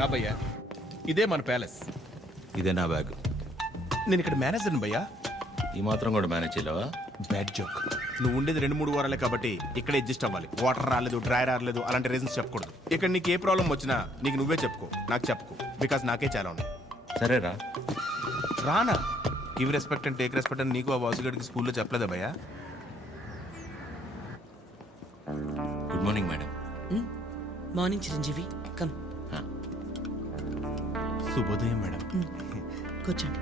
రాబయ్యా, ఇదే మన ప్యాలెస్. ఇదే నా బ్యాగ్. నేను ఇక్కడ మేనేజర్ని భయ్యా. ఈ మాత్రం కూడా మేనేజ్ చేయలేవా? Bad joke. నువ్వు ఉండేది 2-3 వారాలే కాబట్టి ఇక్కడ అడ్జస్ట్ అవ్వాలి. వాటర్ రాలేదు, డ్రై రాలేదు, అలాంటి రీజన్స్ చెప్పకూడదు. ఇక్కడ నీకు ఏ ప్రాబ్లం వచ్చినా నీకు నువ్వే చెప్పుకో, నాకు చెప్పుకో. బికాస్ నాకే చాలా ఉన్నాయి. సరేరా. రానా? Give respect and take respect అని నీకు ఆ వాసుగడికి స్కూల్లో చెప్పలేదా భయ్యా? Good morning madam. Morning Chiranjeevi, come. శుభోదయం మేడం. కూర్చోండి.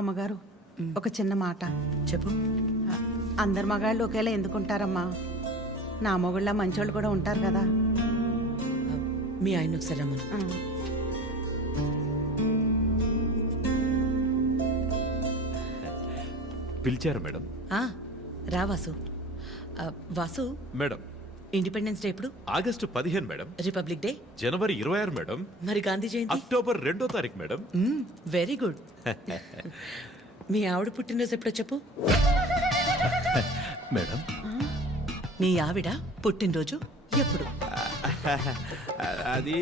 అమ్మగారు, ఒక చిన్న మాట. చెప్పు. అందరు మగాళ్ళు ఒకేలా ఎందుకుంటారమ్మా? నా మొగుళ్ళ మంచోళ్ళు కూడా ఉంటారు కదా. మీ ఆయన ఒకసారి రమ్మను. పిలిచారు మేడం. రా Vasu. Vasu, madam, independence day ఎప్పుడు? August 15 madam. రిపబ్లిక్ డే జనవరి 26 మేడం. మరి గాంధీ జయంతి? అక్టోబర్ 2వ తారీఖు మేడం. Very good. మీ ఆవిడ పుట్టినరోజు ఎప్పుడో చెప్పు. మేడం, మీ ఆవిడ పుట్టినరోజు ఎప్పుడు? అది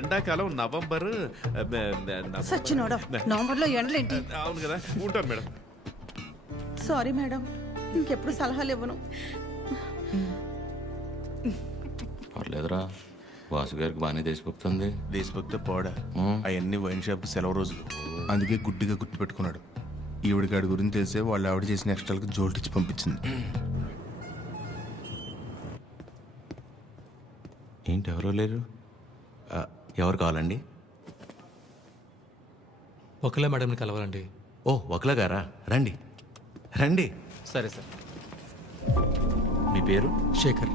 ఎండాకాలం నవంబర్. సచ్చినోడా, నవంబర్లో ఎండలేంటి? అవును కదా, ఉంటాను మేడం. సారీ మేడం, ఇంకెప్పుడు సలహాలు ఇవ్వను. పర్లేదురా, వాసు గారికి బాగానే దేశభక్తుంది. దేశభక్తి పోడా, అవన్నీ వైన్ షాప్ సెలవు రోజులు, అందుకే గుడ్డిగా గుర్తుపెట్టుకున్నాడు. ఈవిడికాడి గురించి తెలిసే వాళ్ళు ఆవిడ చేసిన ఎక్స్ట్రాలకు జోల్టిచ్చి పంపించింది. ఏంటి ఎవరో లేరు? ఎవరు కావాలండి? ఒకలా మేడంని కలవాలండి. ఓ, ఒకలా గారా, రండి రండి. సరే సార్. మీ పేరు? శేఖర్.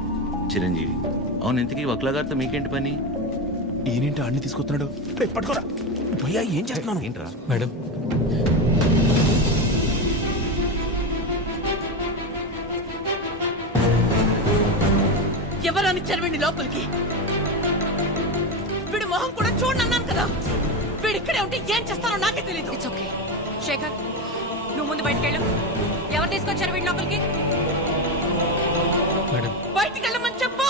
చిరంజీవి. అవును, ఇంతకీ ఒకలా గారితో మీకేంటి పని? ఈయనేంటి అన్ని తీసుకొస్తున్నాడు? పట్టుకోరా భయ్యా, ఏం చేస్తున్నాను? ఏంట్రా మేడం, ఎవరని చెరవండి లోపలికి. వీడి మొహం కూడా చూడన్నాను కదా. వీడు ఇక్కడే ఉంటే ఏం చేస్తానో నాకే తెలీదు. It's okay. శేఖర్, నువ్వు ముందు బయటకెళ్ళు. ఎవరు తీసుకొచ్చారు వీడి లోపలికి? మేడం బయటికి వెళ్ళమని చెప్పు.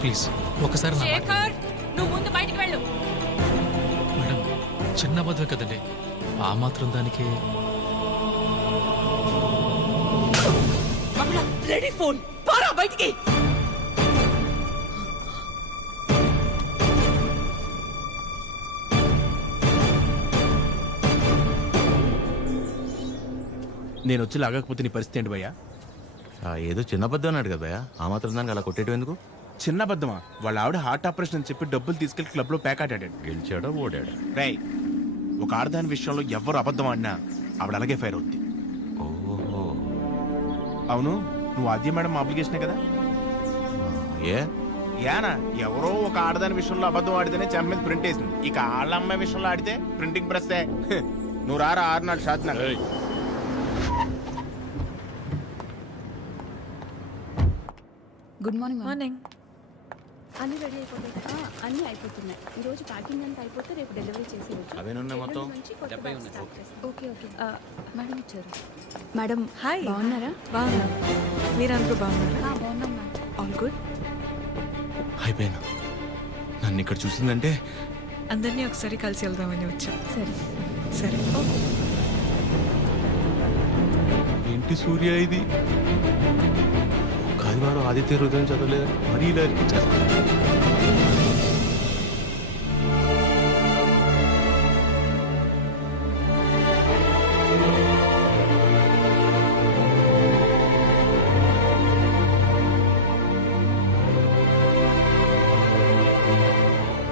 ప్లీజ్ ఒకసారి నా మాట. శేఖర్, నువ్వు ముందు బయటికి వెళ్ళు. మేడం, చిన్న అబద్ధం కదండి, ఆ మాత్రం దానికి. రెడీ ఫోన్ పారా బయటికి. నేను వచ్చి లాగకపోతే నీ పరిస్థితి ఏంటి భయ్యా? ఏదో చిన్న అబద్ధం అన్నాడు కదా భయ్యా, ఆ మాత్రం దానికి అలా కొట్టేయడం ఎందుకు? చిన్న అబద్ధమా? వాళ్ళ ఆవిడ హార్ట్ ఆపరేషన్ అని చెప్పి డబ్బులు తీసుకెళ్లి క్లబ్ లో ప్యాక్ ఆడాడు. గెలిచాడా ఓడాడా? రై, ఒక ఆడదాని విషయంలో ఎవరు అబద్ధం ఆడినా ఆవిడ అలాగే ఫైర్ అవుద్ది. ఓహో. అవును, నువ్వు ఆద్య మేడం అప్లికేషనే కదా? ఏ యానా, ఎవరో ఒక ఆడదాని విషయంలో అబద్ధం ఆడితేనే చెమ్మ మీద ప్రింట్ వేసింది. ఇక ఆళ్ళ అమ్మాయి విషయంలో ఆడితే ప్రింటింగ్ ప్రెస్సే. నువ్వు రారా 6 నాడు షాత్ నాకు. Good morning. మార్నింగ్. అన్నీ రెడీ అయిపోతాయి. అన్నీ అయిపోతున్నాయి. ఈరోజు ప్యాకింగ్ అంతా అయిపోతే రేపు డెలివరీ చేసేయచ్చు. అవేనున్నాయి మొత్తం? Okay okay. మేడం వచ్చారు. Madam hi. బాగున్నారా? బాగున్నా. మీరందరూ బాగున్నారా? బాగున్నాం మేడం. All good. అయిపోయినా నన్ను ఇక్కడ చూసిందంటే అందరినీ ఒకసారి కలిసి వెళ్దామని వచ్చా. సరే సరే. ఏంటి సూర్య ఇది? ఆదివారం ఆదిత్య హృదయం చదవలేదు, మరీ ఇలా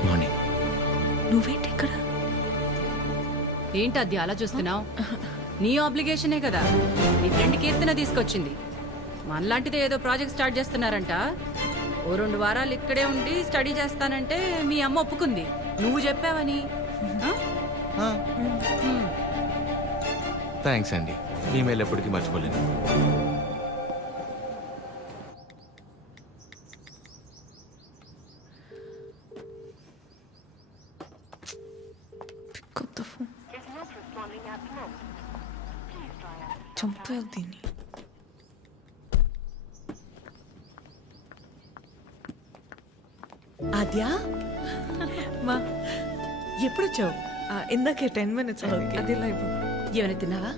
మార్నింగ్. నువ్వేంటి ఇక్కడ? ఏంటి అది అలా చూస్తున్నావు? నీ ఆబ్లిగేషనే కదా నీ ఫ్రెండ్ కీర్తన తీసుకొచ్చింది. మనలాంటిది ఏదో ప్రాజెక్ట్ స్టార్ట్ చేస్తున్నారంట. ఓ 2 వారాలు ఇక్కడే ఉండి స్టడీ చేస్తానంటే మీ అమ్మ ఒప్పుకుంది. నువ్వు చెప్పావని. థ్యాంక్స్ అండి, ఈమెయిల్ ఎప్పటికీ మర్చిపోలేను. చంపావు దీన్ని. ఆద్యా మా ఎప్పుడొచ్చావు? ఇందాకే 10 minutes Okay. అది లైవ్. ఏమైనా తిన్నావా?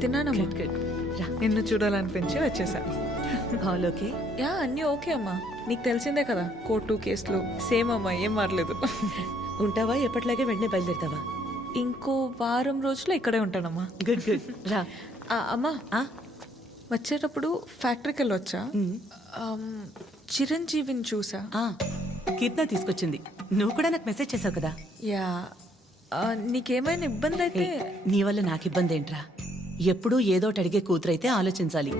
తిన్నానమ్మా. గుడ్ రా. నిన్ను చూడాలనిపించి వచ్చేసా. All okay? యా అన్నీ ఓకే అమ్మా. నీకు తెలిసిందే కదా, కోర్టు కేసులు సేమ్ అమ్మా, ఏం మారలేదు. ఉంటావా? ఎప్పటిలాగే వెంటనే బయలుదేరుతావా? ఇంకో వారం రోజులు ఇక్కడే ఉంటానమ్మా. గుడ్ గుడ్ రా. అమ్మా ఆ? వచ్చేటప్పుడు ఫ్యాక్టరీకి వెళ్ళొచ్చా? చిరంజీవిని చూసా. ఆ, కీర్తన తీసుకొచ్చింది. నువ్వు కూడా నాకు మెసేజ్ చేసావు కదా. యా నీకేమైనా ఇబ్బంది అయితే నీ వల్ల నాకు ఇబ్బంది ఏంట్రా? ఎప్పుడూ ఏదోటి అడిగే కూతురైతే ఆలోచించాలి.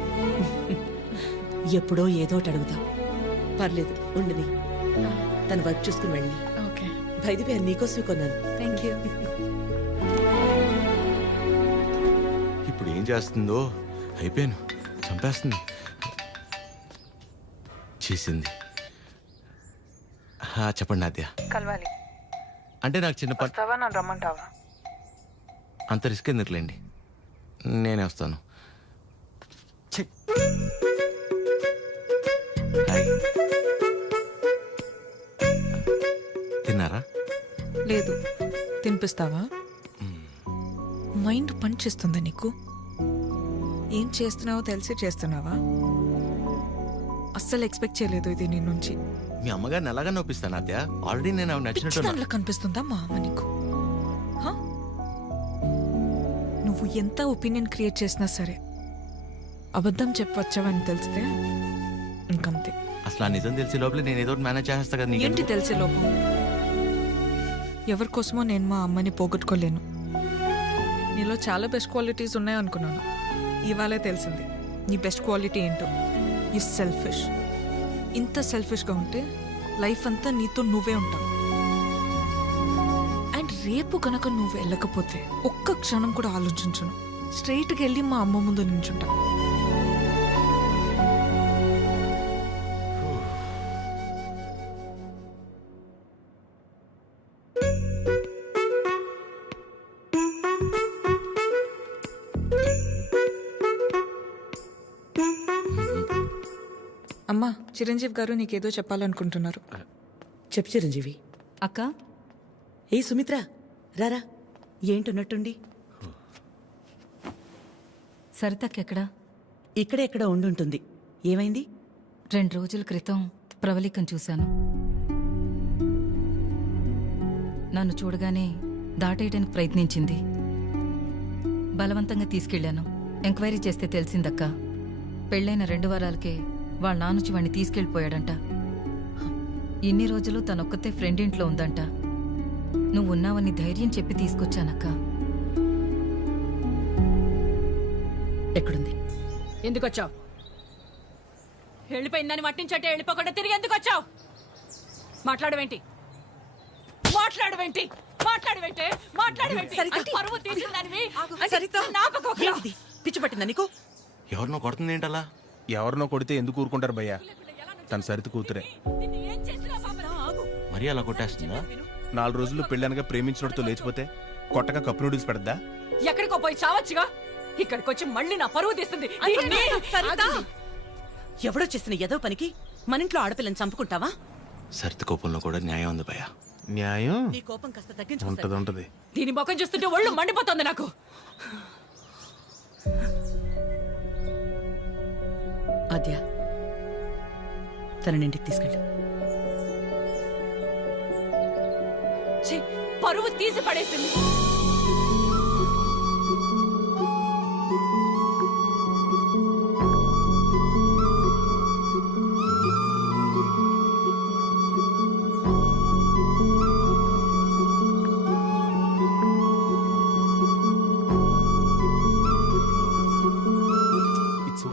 ఎప్పుడో ఏదోటి అడుగుతాం. పర్లేదు ఉండని. తన వర్క్ చూసుకుని వెళ్ళి. ఓకే. బయట పేరు నీకోసమే కొన్నాను. Thank you. ఇప్పుడు ఏం చేస్తుందో అయిపోయాను, చంపేస్తుంది. చేసింది. చెప్పండి ఆద్య. కలవాలి. అంటే నాకు చిన్న పని. వస్తావా? నన్ను రమ్మంటావా? అంత రిస్క్ ఎందుకులేండి, నేనే వస్తాను. ఛీ. హాయ్. తిన్నారా? లేదు. తినిపిస్తావా? మైండ్ పని చేస్తుందా నీకు? ఏం చేస్తున్నావో తెలిసి చేస్తున్నావా? అస్సలు ఎక్స్పెక్ట్ చేయలేదు ఇది నీ నుంచి. మీ అమ్మగారిని ఎలాగా నొప్పిస్తాను ఆద్య? ఆల్రెడీ నేను ఆవిడ నచ్చినట్టు. దాంట్లో కనిపిస్తుందా మా అమ్మ నీకు? హ? నువ్వు ఎంత ఒపీనియన్ క్రియేట్ చేసినా సరే అబద్ధం చెప్పవచ్చావని తెలిస్తే ఇంకంతే. అసలు ఆ నిజం తెలిసే లోపల నేను ఏదో మేనేజ్ చేస్తా కదా. ఏంటి తెలిసే లోపం? ఎవరి కోసమో నేను మా అమ్మని పోగొట్టుకోలేను. నీలో చాలా బెస్ట్ క్వాలిటీస్ ఉన్నాయనుకున్నాను. ఇవాళే తెలిసింది నీ బెస్ట్ క్వాలిటీ ఏంటో. ఈ సెల్ఫిష్. ఇంత సెల్ఫిష్గా ఉంటే లైఫ్ అంతా నీతో నువ్వే ఉంటావు. అండ్ రేపు కనుక నువ్వు వెళ్ళకపోతే ఒక్క క్షణం కూడా ఆలోచించను. స్ట్రైట్గా వెళ్ళి మా అమ్మ ముందు నించుంటా. అమ్మా, చిరంజీవి గారు నీకేదో చెప్పాలనుకుంటున్నారు. చెప్పు చిరంజీవి. అక్క ఏ సుమిత్ర రారా. ఏంటున్నట్టుండి? సరితక్కెక్కడా? ఇక్కడే ఎక్కడ ఉండుంటుంది. ఏమైంది? 2 రోజుల క్రితం ప్రవళికం చూశాను. నన్ను చూడగానే దాటేయడానికి ప్రయత్నించింది. బలవంతంగా తీసుకెళ్లాను. ఎంక్వైరీ చేస్తే తెలిసిందక్క, పెళ్ళైన 2 వారాలకే వాళ్ళ నానుచి వాణ్ణి తీసుకెళ్ళిపోయాడంట. ఇన్ని రోజులు తనొక్కతే ఫ్రెండ్ ఇంట్లో ఉందంట. నువ్వు ఉన్నావని ధైర్యం చెప్పి తీసుకొచ్చానక్క. ఎక్కడుంది? ఎందుకు వచ్చావు? వెళ్ళిపోయిందని మట్టించట్టే వెళ్ళిపోకుండా తిరిగి ఎందుకు వచ్చావు? మాట్లాడవేంటి? మాట్లాడవేంటి? మాట్లాడవేంటి? మాట్లాడవేంటి? పరువు తీసిందానివి. ఏంటిది? పిచ్చి పట్టిందా నీకు? ఎవరినో కొడుతుంది ఏంటలా? ఎవరినో కొడితే ఎందుకు ఊరుకుంటారు భయ్యా? తన సరిత కూతురే. నిన్ను ఏం చేసినా పాపం. మరీ అలా కొట్టేస్తుందా? 4 రోజులు పెళ్ళనగా ప్రేమించినోడితో లేచిపోతే కొట్టగా కప్పు నూడిల్స్ పెడద్దా? ఎక్కడికో పోయి చావచ్చుగా. ఇక్కడికి వచ్చి మళ్ళీ నా పరువు తీస్తుంది. ఎవడో చేసిన ఏదో పనికి మన ఇంట్లో ఆడపిల్లని చంపుకుంటావా? సరిత కోపంలో కూడా న్యాయం ఉంది భయ్యా. న్యాయం నీ కోపం కాస్త తగ్గించు. ఉంటది. దీని ముఖం చూస్తుంటే ఒళ్ళు మండిపోతుంది నాకు. ఆద్య, తనని ఇంటికి తీసుకెళ్ళు. ఛీ, పరువు తీసి పడేసింది.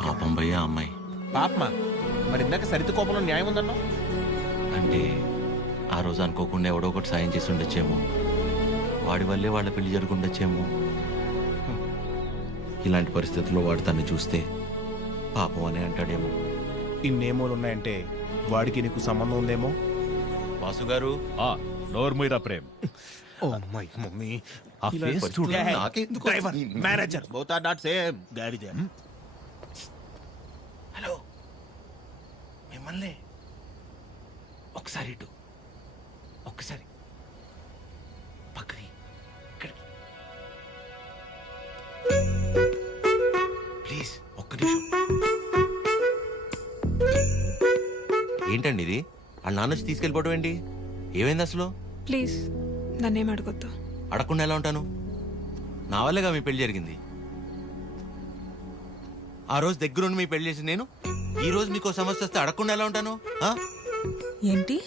పాపం భయ్యా అమ్మాయి. పాపమా? మరి ఇందాక సరిత కోపంలో న్యాయం ఉందన్నా? అంటే ఆ రోజు అనుకోకుండా ఎవడో ఒకటి సాయం చేసి ఉండొచ్చేమో. వాడి వల్లే వాళ్ళ పెళ్లి జరుగుండొచ్చేమో. ఇలాంటి పరిస్థితుల్లో వాడు తను చూస్తే పాపం అని అంటాడేమో. ఇన్నేమోలు ఉన్నాయంటే వాడికి నీకు సంబంధం ఉందేమో. వాసు గారు, నోర్మీరా ప్రేమ్. ఓ మై మమ్మీ ఆ face చూడు, నాకే ఎందుకు డ్రైవర్ వస్తుంది? Manager both are not same గాడిదే. హలో మిమ్మల్ని ఒకసారి ఇటు ఒక్కసారి పక్కకి ఇక్కడికి ప్లీజ్ ఒక్క నిమిషం. ఏంటండి ఇది? ఆ నాన్న వచ్చి తీసుకెళ్ళిపోవడం ఏంటి? ఏమైంది అసలు? ప్లీజ్ నన్నేం అడగొద్దు. అడగకుండా ఎలా ఉంటాను? నా వల్లేగా మీ పెళ్లి జరిగింది. ఆ రోజు దగ్గరుండి మీ పెళ్లి చేసి నేను ఈ రోజు మీకు సమస్య వస్తే అడగకుండా ఎలా ఉంటాను? ఆ? ఏంటి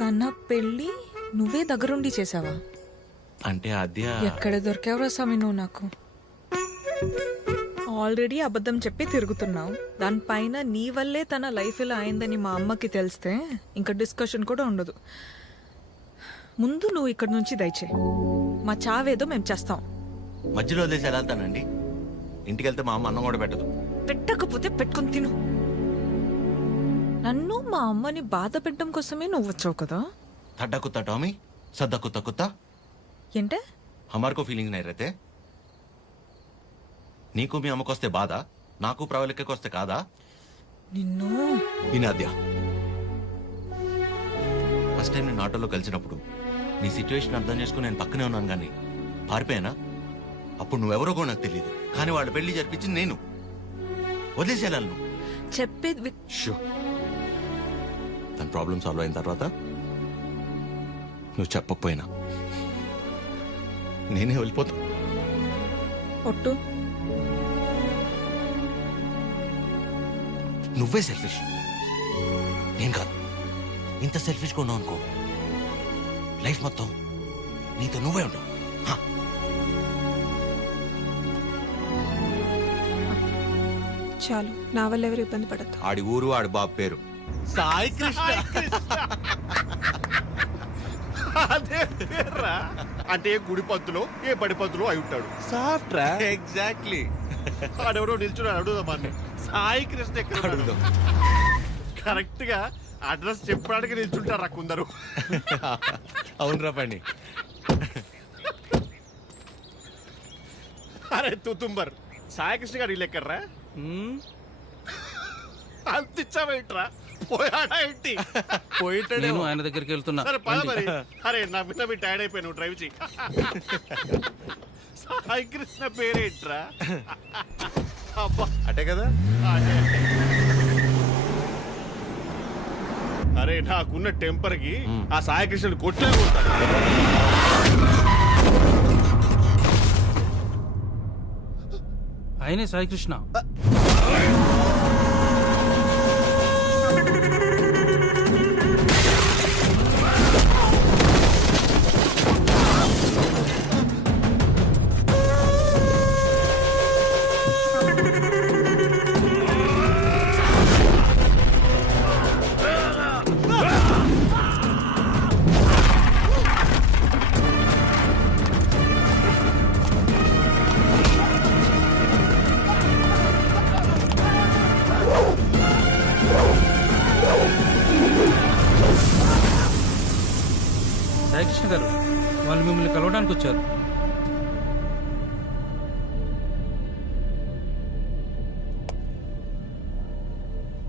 తన పెళ్ళి నువ్వే దగ్గరుండి చేసావా? అంటే అద్య ఎక్కడ దొరికావురా స్వామి నువ్వు నాకు? ఆల్రెడీ అబద్ధం చెప్పి తిరుగుతున్నావు. దానిపైన నీ వల్లే తన లైఫ్ ఇలా అయిందని మా అమ్మకి తెలిస్తే ఇంకా డిస్కషన్ కూడా ఉండదు. ముందు నువ్వు ఇక్కడి నుంచి దయచే. మా చావేదో మేము చేస్తాం. మధ్యలో వదిలేసి ఎలా వెళ్తానండి? ఇంటికి వెళ్తే మా అమ్మ అన్నం కూడా పెట్టదు. పెట్టకపోతే పెట్టుకుని తిను. నన్ను మా అమ్మని బాధ పెట్టడం కోసమే నువ్వు వచ్చావు కదా? थड्डा कुत्ता टॉमी, सद्दा कुत्ता कुत्ता. ఏంటే? हमारे को फीलिंग नहीं रहते. నీకు మీ అమ్మకొస్తే బాధ, నాకు ప్రవళికకొస్తే కాదా? నిన్ను వినాద్య, ఫస్ట్ టైం నేను ఆటోలో కలిసినప్పుడు నీ సిచ్యువేషన్ అర్థం చేసుకుని నేను పక్కనే ఉన్నాను కానీ పారిపోయానా? అప్పుడు నువ్వెవరో కూడా నాకు తెలియదు, కానీ వాళ్ళ పెళ్లి జరిపించింది నేను. వదిలేసేయాలి నువ్వు. చెప్పేది షో. తన ప్రాబ్లం సాల్వ్ అయిన తర్వాత నువ్వు చెప్పకపోయినా నేనే వెళ్ళిపోతా. ఒట్టు. నువ్వే సెల్ఫిష్, నేను కాదు. ఇంత సెల్ఫిష్గా ఉన్నావు అనుకో, లైఫ్ మొత్తం నీతో నువ్వే ఉండవు. చాలు, నా వల్ల ఎవరు ఇబ్బంది పడద్దు. ఆడి ఊరు ఆడి బాబు పేరు సాయి కృష్ణ. అదే పేర్రా. అంటే ఏ గుడి పంతులో ఏ బడి పంతులో అయి ఉంటాడు. సాఫ్ట్ రా. ఎగ్జాక్ట్లీ. ఆడెవరో నిల్చున్నాడు, అడుగుదామా అని. సాయి కృష్ణ ఎక్కడ అడుగుదాం. కరెక్ట్ గా అడ్రస్ చెప్పడానికి నిల్చుంటారా కొందరు. అవునరా పండి. అరే తుతుంబర్, సాయి కృష్ణ గారు ఇల్లు ఎక్కడ్రా? అంతిచ్చావేంట్రా? పోయాడా ఏంటి? నేను ఆయన దగ్గరికి వెళ్తున్నా. సరే పద మరి. అరే నా విన్న మీ టైర్డ్ అయిపోయి నువ్వు డ్రైవ్ చేయి. సాయి కృష్ణ పేరేంట్రా? అబ్బా అటే కదా. అదే. అరే నాకున్న టెంపర్ కి ఆ సాయి కృష్ణుడు కొట్లే కొడతాడు. ఆయనే సాయి కృష్ణ. సాయి కృష్ణ గారు, వాళ్ళు మిమ్మల్ని కలవడానికి వచ్చారు.